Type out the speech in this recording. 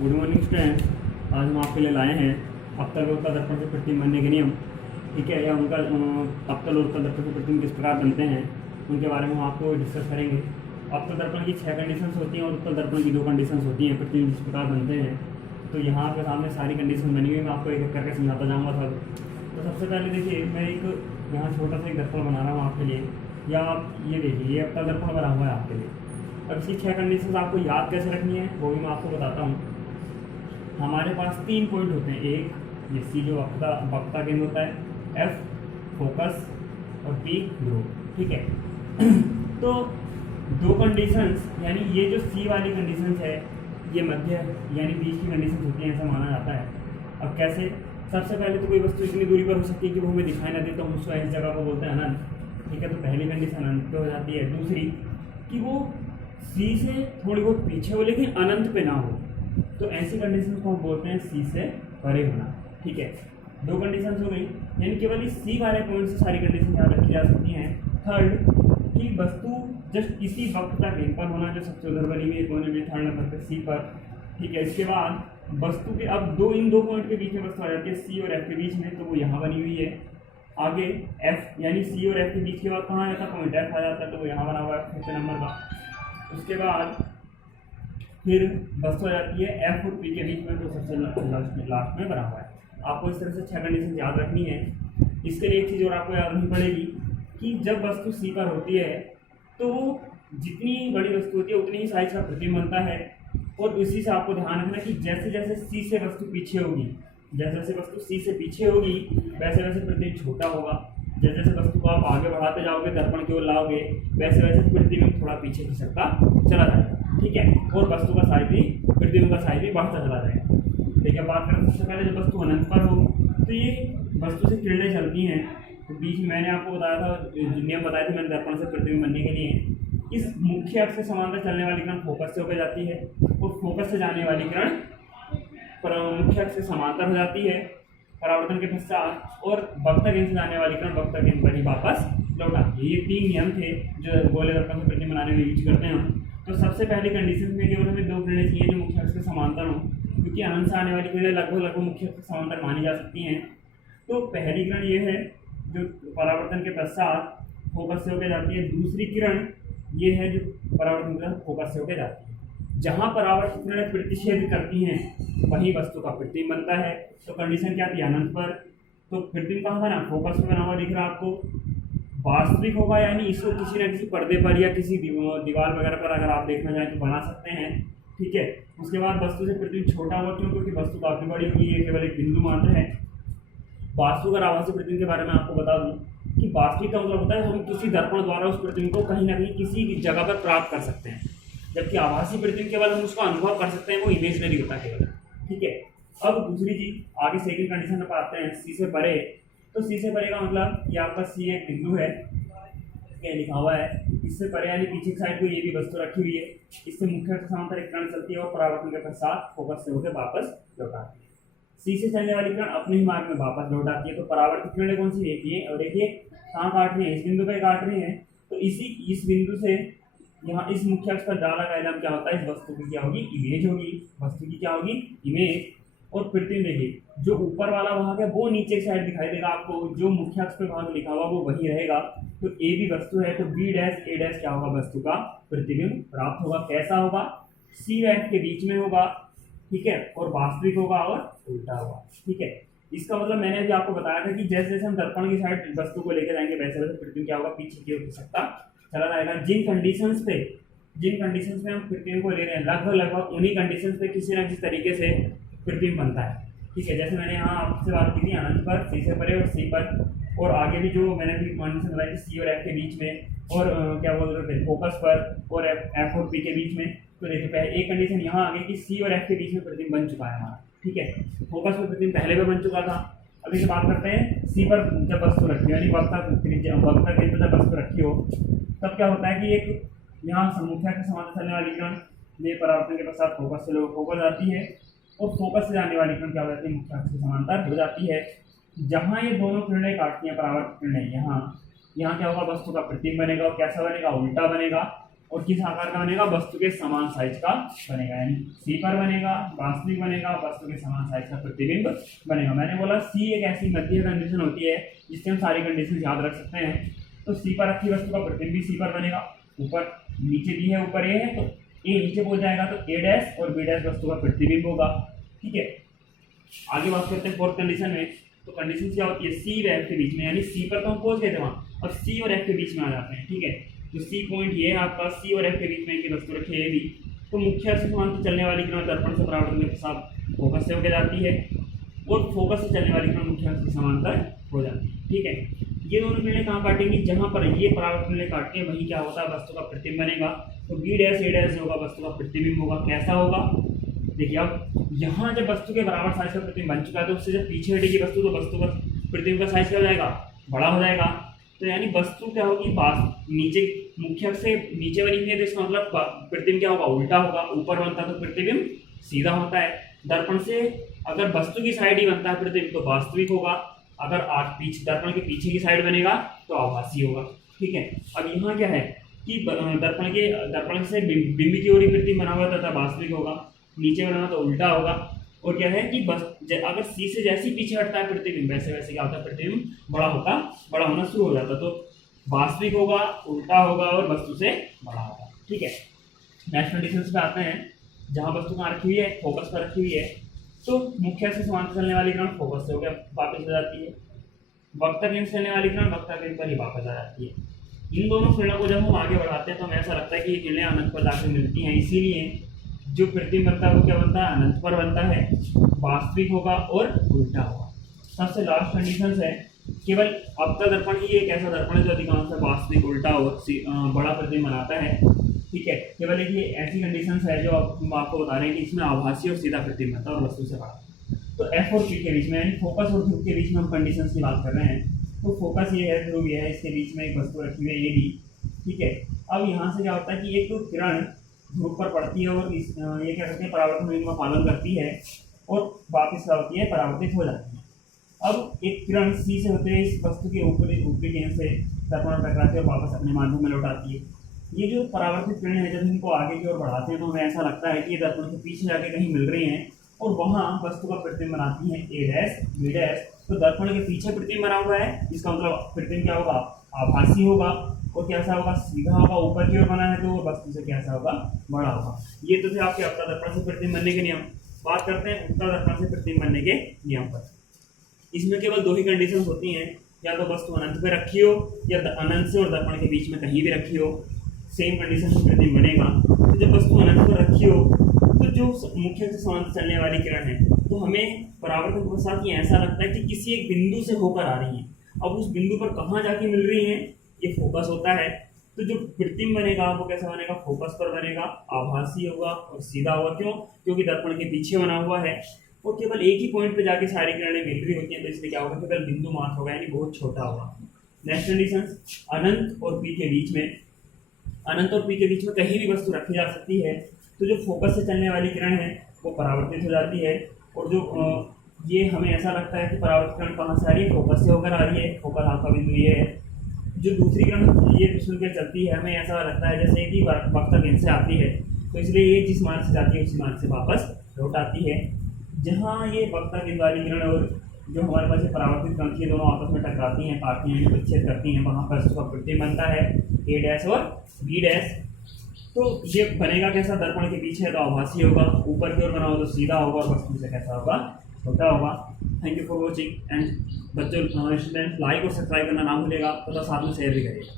Good morning students. आज हम आपके लिए लाए हैं अवतल उत्तल दर्पण से प्रतिबिंब बनने के नियम। ठीक है, या उनका अवतल और उत्तल दर्पण से प्रतिबिंब किस प्रकार बनते हैं उनके बारे में हम आपको डिस्कस करेंगे। अवतल दर्पण की 6 कंडीशंस होती हैं और उत्तल दर्पण की 2 कंडीशंस होती हैं प्रतिबिंब किस प्रकार बनते हैं। तो यहाँ आपके सामने सारी कंडीशन बनी हुई, मैं आपको एक एक करके समझाता जाऊँगा सब। तो सबसे पहले देखिए, मैं एक यहाँ छोटा सा एक दर्पण बना रहा हूँ आपके लिए, या आप ये देखिए ये अवतल दर्पण बना हुआ है आपके लिए। अब इसकी 6 कंडीशंस आपको याद कैसे रखनी है वो भी मैं आपको बताता हूँ। हमारे पास 3 पॉइंट होते हैं, एक ये सी जो वक्रता केंद्र होता है, एफ फोकस और पी ग्रुप। ठीक है तो 2 कंडीशंस, यानी ये जो सी वाली कंडीशंस है ये मध्य यानी बीच की कंडीशंस होती हैं, ऐसा माना जाता है। अब कैसे? सबसे पहले तो कोई वस्तु इतनी दूरी पर हो सकती है कि वो हमें दिखाई ना दे, तो हम उसको इस जगह को बोलते हैं अनंत। ठीक है, तो पहली कंडीशन अनंत पे हो जाती है। दूसरी कि वो सी से थोड़ी बहुत पीछे हो लेकिन अनंत पे ना हो, तो ऐसी कंडीशन को हम बोलते हैं सी से परे होना। ठीक है, 2 कंडीशन हो गई, यानी केवल इस सी वाले पॉइंट से सारी कंडीशन याद रखी जा सकती हैं। थर्ड कि वस्तु जस्ट इसी वक्रता केंद्र पर होना, जो सबसे उधर बनी हुई है कोने में, थर्ड नंबर पे सी पर। ठीक है, इसके बाद वस्तु के अब इन दो पॉइंट के बीच में वस्तु आ जाती है सी और एफ के बीच में, तो वो यहाँ बनी हुई है। आगे एफ यानी सी और एफ के बीच के बाद कहाँ आ जाता है? पॉइंट एफ आ जाता है, तो वो यहाँ बना हुआ है 5 नंबर का। उसके बाद फिर वस्तु आ जाती है एफ और पी के बीच में, तो सबसे लास्ट में बना हुआ है। आपको इस तरह से 6 कंडीशन याद रखनी है। इसके लिए एक चीज़ और आपको याद रखनी पड़ेगी कि जब वस्तु सी पर होती है तो जितनी बड़ी वस्तु होती है उतनी ही साइज का प्रतिबिंब बनता है। और इसी से आपको ध्यान रखना कि जैसे जैसे सी से वस्तु पीछे होगी, जैसे जैसे वस्तु सी से पीछे होगी वैसे वैसे प्रतिबिंब छोटा होगा। जैसे जैसे वस्तु को आप आगे बढ़ाते जाओगे, दर्पण की ओर लाओगे, वैसे वैसे प्रतिबिंब थोड़ा पीछे खिसकता चला जाएगा। ठीक है, और वस्तु का साइज भी, प्रतिबिंब का साइज भी बढ़ता चला जाएगा। ठीक है, बात करें सबसे पहले जब वस्तु अनंत पर हो तो ये वस्तु से किरणें चलती हैं। तो बीच में मैंने आपको बताया था, जो नियम बताए थे मैंने दर्पण से प्रतिबिंब बनने के लिए, इस मुख्य अक्ष से समांतर चलने वाली किरण फोकस से होकर जाती है और फोकस से जाने वाली किरण मुख्य अक्ष से समांतर हो जाती है परावर्तन के पश्चात, और वक्ता केंद्र से जाने वाली किरण वक्ता केंद्र पर ही वापस लौट आती है। ये 3 नियम थे जो गोले दर्पण से प्रतिबिंब बनाने में यूज करते हैं। तो सबसे पहली कंडीशन में केवल हमें 2 किरणें चाहिए जो मुख्य अक्ष से समांतर हो, क्योंकि अनंत से आने वाली किरणें लगभग मुख्य अक्ष से समांतर मानी जा सकती हैं। तो पहली किरण ये है जो परावर्तन के पश्चात फोकस से होकर जाती है। दूसरी किरण ये है जो परावर्तन के पश्चात फोकस से होकर जाती है। जहाँ परावर्तित किरणें प्रतिच्छेद करती हैं वही वस्तु का प्रतिबिंब बनता है। तो कंडीशन क्या थी? अनंत पर। तो प्रतिबिंब कहाँ बना? फोकस में बना हुआ दिख रहा है आपको। वास्तविक होगा, यानी इसको किसी न किसी पर्दे पर या किसी दीवार वगैरह पर अगर आप देखना चाहें तो बना सकते हैं। ठीक है, उसके बाद वस्तु से प्रतिबिंब छोटा हुआ, क्यों? क्योंकि वस्तु काफी बड़ी हुई है, केवल एक बिंदु मात्र है। वास्तविक और आभासी प्रतिबिंब के बारे में आपको बता दूं कि वास्तविक का मतलब होता है हम किसी दर्पण द्वारा उस प्रतिबिंब को कहीं ना कहीं किसी जगह पर प्राप्त कर सकते हैं, जबकि आभासी प्रतिबिंब केवल हम उसको अनुभव कर सकते हैं, वो इमेजनरी होता है केवल। ठीक है, अब दूसरी चीज आगे सेकंड कंडीशन में आते हैं, सी से परे। तो सी से परे का मतलब ये आपका सी एक बिंदु है, क्या लिखा हुआ है, इससे परे यानी पीछे की साइड को ये भी वस्तु रखी हुई है, इससे मुख्य अक्ष से समांतर एक किरण चलती है और परावर्तन के पश्चात फोकस से होकर वापस लौट आती है। सी से चलने वाली किरण अपने ही मार्ग में वापस लौट आती है। तो परावर्तित किरणें कौन सी? एक ये, और एक ये कहाँ काट रही है? इस बिंदु पे काट रही है। तो इस बिंदु से यहाँ इस मुख्य अक्ष पर डाला का इल्जाम क्या होता है? इस वस्तु की क्या होगी? इमेज होगी। वस्तु की क्या होगी? इमेज। और प्रतिबिंब देखिए, जो ऊपर वाला भाग है वो नीचे की साइड दिखाई देगा आपको, जो मुख्य अक्ष पे भाग लिखा हुआ वो वही रहेगा। तो ए भी वस्तु है, तो बी डैश ए डैश क्या होगा? वस्तु का प्रतिबिंब प्राप्त होगा। कैसा होगा? सी और एफ के बीच में होगा। ठीक है, और वास्तविक होगा और उल्टा होगा। ठीक है, इसका मतलब मैंने अभी आपको बताया था कि जैसे जैसे हम दर्पण की साइड वस्तु को लेकर जाएंगे वैसे वैसे प्रतिबिंब क्या होगा? पीछे की ओर खिसकता चला जाएगा। जिन कंडीशंस पे हम प्रतिबिंब को ले रहे हैं, लगभग उन्हीं कंडीशंस पे किसी न किसी तरीके से प्रतिबिंब बनता है। ठीक है, जैसे मैंने यहाँ आपसे बात की थी अनंत पर, सी से परे और सी पर, और आगे भी जो मैंने भी कंडीशन बताई थी सी और एफ के बीच में, और क्या बोल रहे थे, फोकस पर और एफ और पी के बीच में। तो देखिए पहले एक कंडीशन यहाँ आ गई कि सी और एफ के बीच में प्रतिबिंब बन चुका है हमारा। ठीक है, फोकस में प्रतिबिंब पहले भी बन चुका था। अभी से बात करते हैं सी पर जब वस्तु रखी हो, यानी वक्ता केंद्र जब वस्तु रखी हो, तब क्या होता है कि एक यहाँ मुख्य के समांतर चलने वाली किरण ये परावर्तन के पश्चात फोकस से फोकस आती है, और फोकस से जाने वाली किरण क्या हो जाती है? मुख्य अक्ष से समांतर हो जाती है। जहाँ ये दोनों किरणें काटती हैं, परावर्तित किरणें, यहाँ क्या होगा? वस्तु का प्रतिबिंब बनेगा, और कैसा बनेगा? उल्टा बनेगा। और किस आकार का बनेगा, वस्तु के समान साइज का बनेगा, यानी सी पर बनेगा, वास्तविक बनेगा, वस्तु के समान साइज का प्रतिबिंब बनेगा। मैंने बोला सी एक ऐसी मध्य कंडीशन होती है जिससे हम सारी कंडीशन याद रख सकते हैं। तो सी पर रखी वस्तु का प्रतिबिंब भी सी पर बनेगा। ऊपर नीचे भी है, ऊपर ए है तो ए नीचे पहुंच जाएगा तो ए डैश और बी डैश वस्तु का प्रतिबिंब होगा। ठीक है, आगे बात करते हैं फोर्थ कंडीशन में। तो कंडीशन क्या होती है, सी व एफ के बीच में, यानी सी पर तो हम पहुंच गए थे वहाँ, अब सी और एफ के बीच में आ जाते हैं। ठीक है, तो सी पॉइंट ये है आपका, सी और एफ के बीच में एक वस्तु रखी है भी। तो मुख्य अक्ष से समांतर चलने वाली किरण दर्पण से परावर्तन के साथ फोकस से होकर जाती है और फोकस से चलने वाली किरण मुख्य अक्ष से समांतर हो जाती है। ठीक है, ये दोनों किरणें कहाँ काटेंगी, जहाँ पर ये परावर्तन किरणें काटती है वहीं क्या होता है, वस्तु का प्रतिबिंब बनेगा। तो बी डैश ए डैश होगा वस्तु का प्रतिबिंब होगा। कैसा होगा, देखिए अब यहाँ जब वस्तु के बराबर साइज का प्रतिबिंब बन चुका है तो उससे जब पीछे हटेगी वस्तु तो वस्तु का प्रतिबिंब का साइज क्या हो जाएगा, बड़ा हो जाएगा। तो यानी वस्तु क्या होगी, नीचे मुख्य अक्ष से नीचे बनी हुई है तो इसका मतलब प्रतिबिंब क्या होगा, उल्टा होगा। ऊपर बनता है तो प्रतिबिंब सीधा होता है। दर्पण से अगर वस्तु की साइड ही बनता है प्रतिबिंब तो वास्तविक होगा, अगर दर्पण के पीछे की साइड बनेगा तो आभासी होगा। ठीक है, अब यहाँ क्या है कि दर्पण से बिंब की ओर ही प्रतिबिंब बना हुआ था वास्तविक होगा, नीचे बना तो उल्टा होगा। और क्या है कि बस अगर सी से जैसे ही पीछे हटता है प्रतिबिंब वैसे वैसे क्या होता है, प्रतिबिंब बड़ा होना शुरू हो जाता है। तो वास्तविक होगा, उल्टा होगा और वस्तु से बड़ा होगा। ठीक है, नेक्स्ट कंडीशन पे आते हैं। जहाँ वस्तु कहाँ रखी हुई है, फोकस पर रखी हुई है, तो मुख्य से समांतर चलने वाली किरण फोकस से होकर वापस आ जाती है, वक्र किरण से चलने वाली किरण वक्र किरण पर ही वापस आ जाती है। इन दोनों किरणों को जब हम आगे बढ़ाते हैं तो हमें ऐसा लगता है कि ये किरणें अनंत पर जाकर मिलती हैं, इसीलिए जो प्रतिबिंब बनता है वो क्या बनता है, अनंत पर बनता है, वास्तविक होगा और उल्टा होगा। सबसे लास्ट कंडीशन है, केवल अवतल दर्पण ही एक ऐसा दर्पण है जो अधिकांश वास्तविक, उल्टा और बड़ा प्रतिबिंब बनाता है। ठीक है, केवल एक ये ऐसी कंडीशन है जो हम आपको बता रहे हैं कि इसमें आभासी और सीधा प्रतिबिंब बनता है और वस्तु से बड़ा। तो एफ और पी के बीच में, यानी फोकस और ध्रुव के बीच में हम कंडीशन की बात कर रहे हैं। तो फोकस ये है, ध्रुव ये है, इसके बीच में एक वस्तु रखी हुई है ये भी। ठीक है, अब यहाँ से क्या होता है कि एक तो किरण ध्रुव पर पड़ती है और ये क्या करते हैं, परावर्तन नियम का पालन करती है और वापस क्या होती है, परावर्तित हो जाती है। अब एक किरण सी से होते हुए इस वस्तु के ऊपरी केंद्र से दर्पण में टकराती है और वापस अपने माध्यम में लौट आती है। ये जो परावर्तित किरणें हैं जब इनको आगे की ओर बढ़ाते हैं तो हमें ऐसा लगता है कि ये दर्पण के पीछे जाके कहीं मिल रही हैं और वहाँ वस्तु का प्रतिबिंब बनाती है ए डैश बी डैश। तो दर्पण के पीछे प्रतिबिंब बना हुआ है, इसका मतलब प्रतिबिंब क्या होगा, आभासी होगा और कैसा होगा, सीधा होगा। ऊपर की ओर बना है तो वस्तु से कैसा होगा, बड़ा होगा। ये तो थे आपके अवतल दर्पण से प्रतिबिंब बनने के नियम। बात करते हैं उत्तल दर्पण से प्रतिबिंब बनने के नियम पर। इसमें केवल दो ही कंडीशन होती हैं, या तो वस्तु अनंत पे रखी हो या अनंत से और दर्पण के बीच में कहीं भी रखी हो, सेम कंडीशन से प्रतिबिंब बनेगा। तो जब वस्तु अनंत पर रखी हो तो जो मुख्य से समांतर चलने वाली किरण है तो हमें परावर्तन के साथ ये ऐसा लगता है कि किसी एक बिंदु से होकर आ रही है। अब उस बिंदु पर कहाँ जाके मिल रही है, ये फोकस होता है। तो जो प्रतिबिंब बनेगा वो कैसा बनेगा, फोकस पर बनेगा, आभासी होगा और सीधा होगा। क्यों, क्योंकि दर्पण के पीछे बना हुआ है और केवल एक ही पॉइंट पे जाके सारी किरणें मिल रही होती हैं, तो इसलिए क्या होगा, केवल बिंदु मात्र होगा, यानी बहुत छोटा होगा। नेक्स्ट कंडीशन, अनंत और पी के बीच में, अनंत और पी के बीच में कहीं भी वस्तु रखी जा सकती है। तो जो फोकस से चलने वाली किरण है वो परावर्तित हो जाती है और जो ये हमें ऐसा लगता है कि परावर्तित किरण कहाँ से आ रही है, फोकस से होकर आ रही है। फोकस आपका बिंदु ये है। जो दूसरी किरण ये सुन के चलती है हमें ऐसा लगता है जैसे कि वक्र केंद्र से आती है, तो इसलिए ये जिस मान से जाती है उसी मान से वापस लौट आती है। जहाँ ये वक्र केंद्र वाली किरण और जो हमारे पास परावर्तित किरण थी दोनों आपस में टकराती हैं, काटती हैं, विच्छेद करती हैं, वहाँ पर उसका प्रतिबिंब बनता है ए डैश और बी डैश। तो ये बनेगा कैसा, दर्पण के पीछे है तो आभासी होगा, ऊपर की ओर बना हो तो सीधा होगा और वस्तु से कैसा होगा, छोटा होगा। Thank you for watching and बच्चों स्टूडेंट लाइक और सब्सक्राइब करना ना भूलेगा तथा साथ में शेयर भी करिएगा।